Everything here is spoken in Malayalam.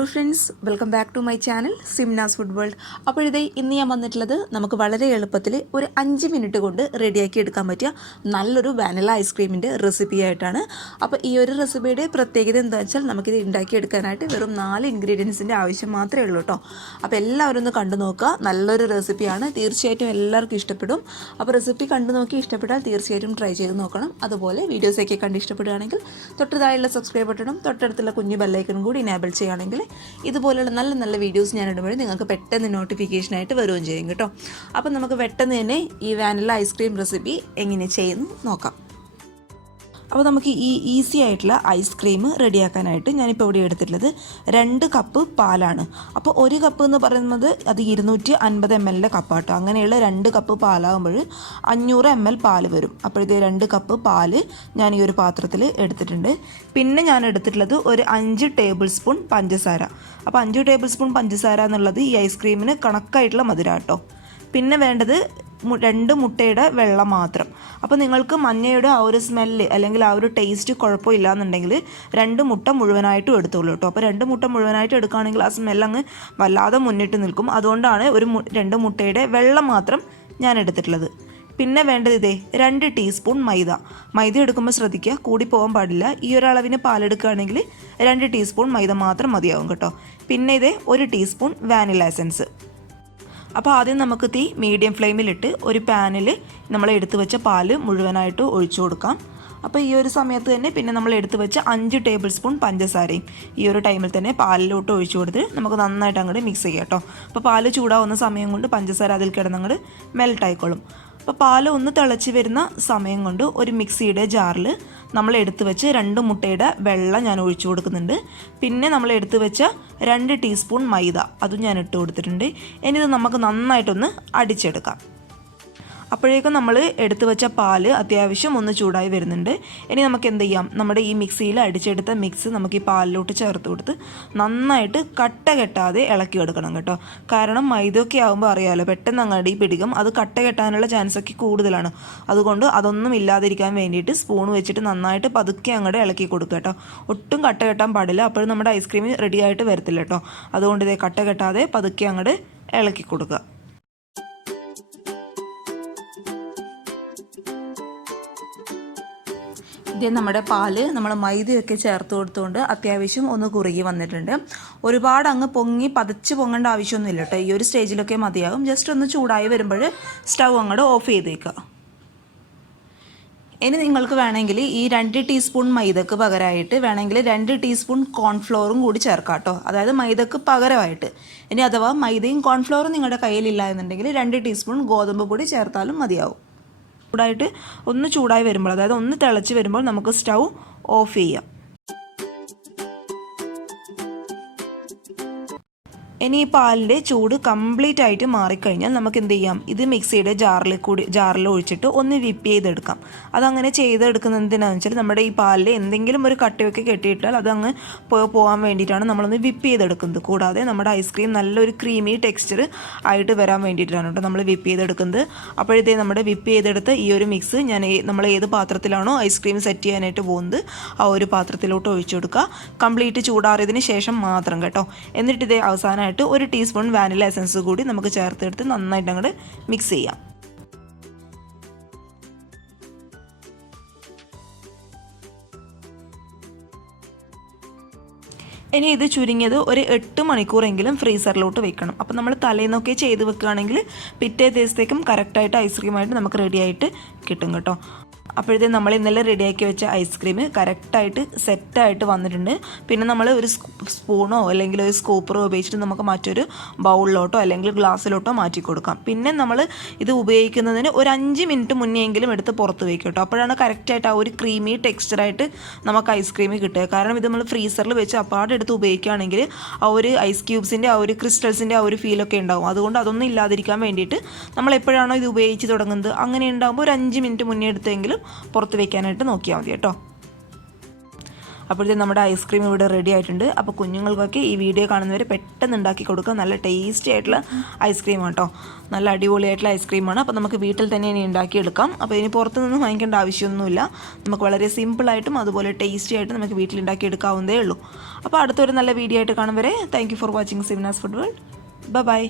Hello friends, welcome back to my channel Simnas food world. അപ്പോൾ ഇന്ന് ഞാൻ വന്നിട്ടുള്ളത് നമുക്ക് വളരെ എളുപ്പത്തിൽ ഒരു 5 മിനിറ്റ് കൊണ്ട് റെഡിയാക്കി എടുക്കാൻ പറ്റിയ നല്ലൊരു വാനില ഐസ്ക്രീമിൻ്റെ റെസിപ്പി ആയിട്ടാണ്. അപ്പോൾ ഈ ഒരു റെസിപ്പിയുടെ പ്രത്യേകത എന്താ വെച്ചാൽ നമുക്കിത് ഉണ്ടാക്കിയെടുക്കാനായിട്ട് വെറും 4 ഇൻഗ്രീഡിയൻസിൻ്റെ ആവശ്യം മാത്രമേ ഉള്ളൂ കേട്ടോ. അപ്പോൾ എല്ലാവരും ഒന്ന് കണ്ടു നോക്കുക. നല്ലൊരു റെസിപ്പിയാണ്, തീർച്ചയായിട്ടും എല്ലാവർക്കും ഇഷ്ടപ്പെടും. അപ്പോൾ റെസിപ്പി കണ്ടു നോക്കി ഇഷ്ടപ്പെട്ടാൽ തീർച്ചയായിട്ടും ട്രൈ ചെയ്ത് നോക്കണം. അതുപോലെ വീഡിയോസൊക്കെ കണ്ട് ഇഷ്ടപ്പെടുകയാണെങ്കിൽ തൊട്ടതായുള്ള സബ്സ്ക്രൈബ് ബട്ടണും തൊട്ടടുത്തുള്ള കുഞ്ഞു ബെല്ലൈക്കണും കൂടി എനേബിൾ ചെയ്യുകയാണെങ്കിൽ ഇതുപോലുള്ള നല്ല നല്ല വീഡിയോസ് ഞാൻ ഇടുമ്പോൾ നിങ്ങൾക്ക് പെട്ടെന്ന് നോട്ടിഫിക്കേഷനായിട്ട് വരികയും ചെയ്യും കേട്ടോ. അപ്പം നമുക്ക് പെട്ടെന്ന് തന്നെ ഈ വാനില ഐസ്ക്രീം റെസിപ്പി എങ്ങനെ ചെയ്യുന്നു നോക്കാം. അപ്പോൾ നമുക്ക് ഈ ഈസി ആയിട്ടുള്ള ഐസ്ക്രീം റെഡിയാക്കാനായിട്ട് ഞാനിപ്പോൾ ഇവിടെ എടുത്തിട്ടുള്ളത് 2 കപ്പ് പാലാണ്. അപ്പോൾ 1 കപ്പ് എന്ന് പറയുന്നത് അത് 250 ml കപ്പാട്ടോ. അങ്ങനെയുള്ള 2 കപ്പ് പാലാകുമ്പോൾ 500 ml പാല് വരും. അപ്പോൾ ഇത് 2 കപ്പ് പാല് ഞാൻ ഈ ഒരു പാത്രത്തിൽ എടുത്തിട്ടുണ്ട്. പിന്നെ ഞാൻ എടുത്തിട്ടുള്ളത് ഒരു 5 ടേബിൾ സ്പൂൺ പഞ്ചസാര. അപ്പോൾ 5 ടേബിൾ സ്പൂൺ പഞ്ചസാര എന്നുള്ളത് ഈ ഐസ്ക്രീമിന് കണക്കായിട്ടുള്ള മധുരം കേട്ടോ. പിന്നെ വേണ്ടത് 2 മുട്ടയുടെ വെള്ളം മാത്രം. അപ്പോൾ നിങ്ങൾക്ക് മഞ്ഞയുടെ ആ ഒരു സ്മെല്ല് അല്ലെങ്കിൽ ആ ഒരു ടേസ്റ്റ് കുഴപ്പമില്ല എന്നുണ്ടെങ്കിൽ 2 മുട്ട മുഴുവനായിട്ടും എടുത്തോളൂ കേട്ടോ. അപ്പോൾ 2 മുട്ട മുഴുവനായിട്ട് എടുക്കുകയാണെങ്കിൽ ആ സ്മെല്ല് അങ്ങ് വല്ലാതെ മുന്നിട്ട് നിൽക്കും. അതുകൊണ്ടാണ് 2 മുട്ടയുടെ വെള്ളം മാത്രം ഞാൻ എടുത്തിട്ടുള്ളത്. പിന്നെ വേണ്ടത് 2 ടീസ്പൂൺ മൈദ എടുക്കുമ്പോൾ ശ്രദ്ധിക്കുക, കൂടി പോകാൻ പാടില്ല. ഈ ഒരു അളവിന് പാലെടുക്കുകയാണെങ്കിൽ 2 ടീസ്പൂൺ മൈദ മാത്രം മതിയാവും കേട്ടോ. പിന്നെ 1 ടീസ്പൂൺ വാനില എസൻസ്. അപ്പോൾ ആദ്യം നമുക്ക് തീ മീഡിയം ഫ്ലെയിമിലിട്ട് ഒരു പാനിൽ നമ്മൾ എടുത്തു വെച്ച പാല് മുഴുവനായിട്ട് ഒഴിച്ചു കൊടുക്കാം. അപ്പോൾ ഈ ഒരു സമയത്ത് തന്നെ പിന്നെ നമ്മൾ എടുത്തു വെച്ച 5 ടേബിൾ സ്പൂൺ പഞ്ചസാരയും ഈ ഒരു ടൈമിൽ തന്നെ പാലിലോട്ട് ഒഴിച്ചു കൊടുത്ത് നമുക്ക് നന്നായിട്ട് അങ്ങോട്ട് മിക്സ് ചെയ്യാം കേട്ടോ. അപ്പോൾ പാല് ചൂടാവുന്ന സമയം കൊണ്ട് പഞ്ചസാര അതിൽ കിടന്നങ്ങോട്ട് മെൽട്ടായിക്കോളും. അപ്പോൾ പാല് ഒന്ന് തിളച്ച് വരുന്ന സമയം കൊണ്ട് ഒരു മിക്സിയുടെ ജാറിൽ നമ്മൾ എടുത്തു വെച്ച് 2 മുട്ടയുടെ വെള്ളം ഞാൻ ഒഴിച്ചു കൊടുക്കുന്നുണ്ട്. പിന്നെ നമ്മൾ എടുത്തു വെച്ച 2 ടീസ്പൂൺ മൈദ അതും ഞാൻ ഇട്ട് കൊടുത്തിട്ടുണ്ട്. ഇനി ഇത് നമുക്ക് നന്നായിട്ടൊന്ന് അടിച്ചെടുക്കാം. അപ്പോഴേക്കും നമ്മൾ എടുത്തു വെച്ച പാല് അത്യാവശ്യം ഒന്ന് ചൂടായി വരുന്നുണ്ട്. ഇനി നമുക്ക് എന്ത് ചെയ്യാം, നമ്മുടെ ഈ മിക്സിയിൽ അടിച്ചെടുത്ത മിക്സ് നമുക്ക് ഈ പാലിലോട്ട് ചേർത്ത് കൊടുത്ത് നന്നായിട്ട് കട്ട കെട്ടാതെ ഇളക്കി എടുക്കണം കേട്ടോ. കാരണം മൈദയൊക്കെ ആകുമ്പോൾ അറിയാമല്ലോ, പെട്ടെന്ന് അങ്ങടി പിടിക്കും. അത് കട്ട കെട്ടാനുള്ള ചാൻസൊക്കെ കൂടുതലാണ്. അതുകൊണ്ട് അതൊന്നും ഇല്ലാതിരിക്കാൻ വേണ്ടിയിട്ട് സ്പൂൺ വെച്ചിട്ട് നന്നായിട്ട് പതുക്കെ അങ്ങോട്ട് ഇളക്കി കൊടുക്കുക കേട്ടോ. ഒട്ടും കട്ട കെട്ടാൻ പാടില്ല, അപ്പോഴും നമ്മുടെ ഐസ്ക്രീം റെഡി ആയിട്ട് വരത്തില്ല കേട്ടോ. അതുകൊണ്ട് കട്ട കെട്ടാതെ പതുക്കെ അങ്ങോട്ട് ഇളക്കി കൊടുക്കുക. നമ്മുടെ പാല് നമ്മൾ മൈദയൊക്കെ ചേർത്ത് കൊടുത്തുകൊണ്ട് അത്യാവശ്യം ഒന്ന് കുറുകി വന്നിട്ടുണ്ട്. ഒരുപാട് അങ്ങ് പതച്ച് പൊങ്ങേണ്ട ആവശ്യമൊന്നുമില്ല കേട്ടോ. ഈ ഒരു സ്റ്റേജിലൊക്കെ മതിയാകും. ജസ്റ്റ് ഒന്ന് ചൂടായി വരുമ്പോൾ സ്റ്റൗ അങ്ങോട്ട് ഓഫ് ചെയ്തേക്കുക. ഇനി നിങ്ങൾക്ക് വേണമെങ്കിൽ ഈ 2 ടീസ്പൂൺ മൈദക്ക് പകരമായിട്ട് വേണമെങ്കിൽ 2 ടീസ്പൂൺ കോൺഫ്ലോറും കൂടി ചേർക്കാം കേട്ടോ. അതായത് മൈദക്ക് പകരമായിട്ട്. ഇനി അഥവാ മൈദയും കോൺഫ്ലോറും നിങ്ങളുടെ കയ്യിലില്ല എന്നുണ്ടെങ്കിൽ 2 ടീസ്പൂൺ ഗോതമ്പ് പൊടി ചേർത്താലും മതിയാവും. ഒന്ന് ചൂടായി വരുമ്പോൾ, അതായത് ഒന്ന് തിളച്ച് വരുമ്പോൾ നമുക്ക് സ്റ്റൗ ഓഫ് ചെയ്യാം. ഇനി ഈ പാലിൻ്റെ ചൂട് കംപ്ലീറ്റ് ആയിട്ട് മാറിക്കഴിഞ്ഞാൽ നമുക്ക് എന്ത് ചെയ്യാം, ഇത് മിക്സിയുടെ ജാറിൽ ഒഴിച്ചിട്ട് ഒന്ന് വിപ്പ് ചെയ്തെടുക്കാം. അതങ്ങനെ ചെയ്തെടുക്കുന്നതിനാന്ന് വെച്ചാൽ നമ്മുടെ ഈ പാലിൽ എന്തെങ്കിലും ഒരു കട്ടയൊക്കെ കെട്ടിയിട്ടാൽ അതങ്ങ് പോകാൻ വേണ്ടിയിട്ടാണ് നമ്മളൊന്ന് വിപ്പ് ചെയ്തെടുക്കുന്നത്. കൂടാതെ നമ്മുടെ ഐസ്ക്രീം നല്ലൊരു ക്രീമി ടെക്സ്ചർ ആയിട്ട് വരാൻ വേണ്ടിയിട്ടാണ് കേട്ടോ നമ്മൾ വിപ്പ് ചെയ്തെടുക്കുന്നത്. അപ്പോഴത്തേ നമ്മുടെ വിപ്പ് ചെയ്തെടുത്ത് ഈ ഒരു മിക്സ് നമ്മൾ ഏത് പാത്രത്തിലാണോ ഐസ്ക്രീം സെറ്റ് ചെയ്യാനായിട്ട് പോകുന്നത് ആ ഒരു പാത്രത്തിലോട്ട് ഒഴിച്ചു കൊടുക്കുക. കംപ്ലീറ്റ് ചൂടാറിയതിന് ശേഷം മാത്രം കേട്ടോ. എന്നിട്ട് അവസാനമായിട്ട് 1 ടീസ്പൂൺ വാനില എസൻസ് കൂടി നമുക്ക് ചേർത്തെടുത്ത് നന്നായിട്ട് അങ്ങോട്ട് മിക്സ് ചെയ്യാം. ഇനി ഇത് ചുരുങ്ങിയത് ഒരു 8 മണിക്കൂറെങ്കിലും ഫ്രീസറിലോട്ട് വെക്കണം. അപ്പോൾ നമ്മൾ തലേന്നൊക്കെ ചെയ്ത് വെക്കുകയാണെങ്കിൽ പിറ്റേ ദിവസത്തേക്കും കറക്റ്റായിട്ട് ഐസ്ക്രീമായിട്ട് നമുക്ക് റെഡിയായിട്ട് കിട്ടും കേട്ടോ. അപ്പോഴത്തേക്കും നമ്മൾ ഇന്നലെ റെഡിയാക്കി വെച്ച ഐസ്ക്രീം കറക്റ്റായിട്ട് സെറ്റായിട്ട് വന്നിട്ടുണ്ട്. പിന്നെ നമ്മൾ ഒരു സ്പൂണോ അല്ലെങ്കിൽ ഒരു സ്കൂപ്പറോ ഉപയോഗിച്ചിട്ട് നമുക്ക് മറ്റൊരു ബൗളിലോട്ടോ അല്ലെങ്കിൽ ഗ്ലാസ്സിലോട്ടോ മാറ്റി കൊടുക്കാം. പിന്നെ നമ്മൾ ഇത് ഉപയോഗിക്കുന്നതിന് ഒരു 5 മിനിറ്റ് മുന്നെയെങ്കിലും എടുത്ത് പുറത്ത് വയ്ക്കും കേട്ടോ. അപ്പോഴാണ് കറക്റ്റായിട്ട് ആ ഒരു ക്രീമി ടെക്സ്ചറായിട്ട് നമുക്ക് ഐസ്ക്രീം കിട്ടുക. കാരണം ഇത് നമ്മൾ ഫ്രീസറിൽ വെച്ച് അപ്പാടെ എടുത്ത് ഉപയോഗിക്കുകയാണെങ്കിൽ ആ ഒരു ഐസ് ക്യൂബ്സിൻ്റെ ആ ഒരു ക്രിസ്റ്റൽസിൻ്റെ ആ ഒരു ഫീലൊക്കെ ഉണ്ടാവും. അതുകൊണ്ട് അതൊന്നും ഇല്ലാതിരിക്കാൻ വേണ്ടിയിട്ട് നമ്മൾ എപ്പോഴാണോ ഇത് ഉപയോഗിച്ച് തുടങ്ങുന്നത് അങ്ങനെ ഉണ്ടാകുമ്പോൾ ഒരു 5 മിനിറ്റ് മുന്നേ എടുത്തെങ്കിലും പുറത്ത് വയ്ക്കാനായിട്ട് നോക്കിയാൽ മതി കേട്ടോ. അപ്പോഴത്തെ നമ്മുടെ ഐസ്ക്രീം ഇവിടെ റെഡി ആയിട്ടുണ്ട്. അപ്പോൾ കുഞ്ഞുങ്ങൾക്കൊക്കെ ഈ വീഡിയോ കാണുന്നവരെ പെട്ടെന്ന് ഉണ്ടാക്കി കൊടുക്കുക. നല്ല ടേസ്റ്റി ആയിട്ടുള്ള ഐസ്ക്രീം കേട്ടോ, നല്ല അടിപൊളിയായിട്ടുള്ള ഐസ്ക്രീമാണ്. അപ്പോൾ നമുക്ക് വീട്ടിൽ തന്നെ ഇനി ഉണ്ടാക്കിയെടുക്കാം. അപ്പോൾ ഇനി പുറത്തുനിന്ന് വാങ്ങിക്കേണ്ട ആവശ്യമൊന്നുമില്ല. നമുക്ക് വളരെ സിമ്പിളായിട്ടും അതുപോലെ ടേസ്റ്റി ആയിട്ടും നമുക്ക് വീട്ടിൽ ഉണ്ടാക്കിയെടുക്കാവുന്നതേ ഉള്ളൂ. അപ്പോൾ അടുത്തൊരു നല്ല വീഡിയോ ആയിട്ട് കാണും വരെ thank you for watching Simnas food world. By.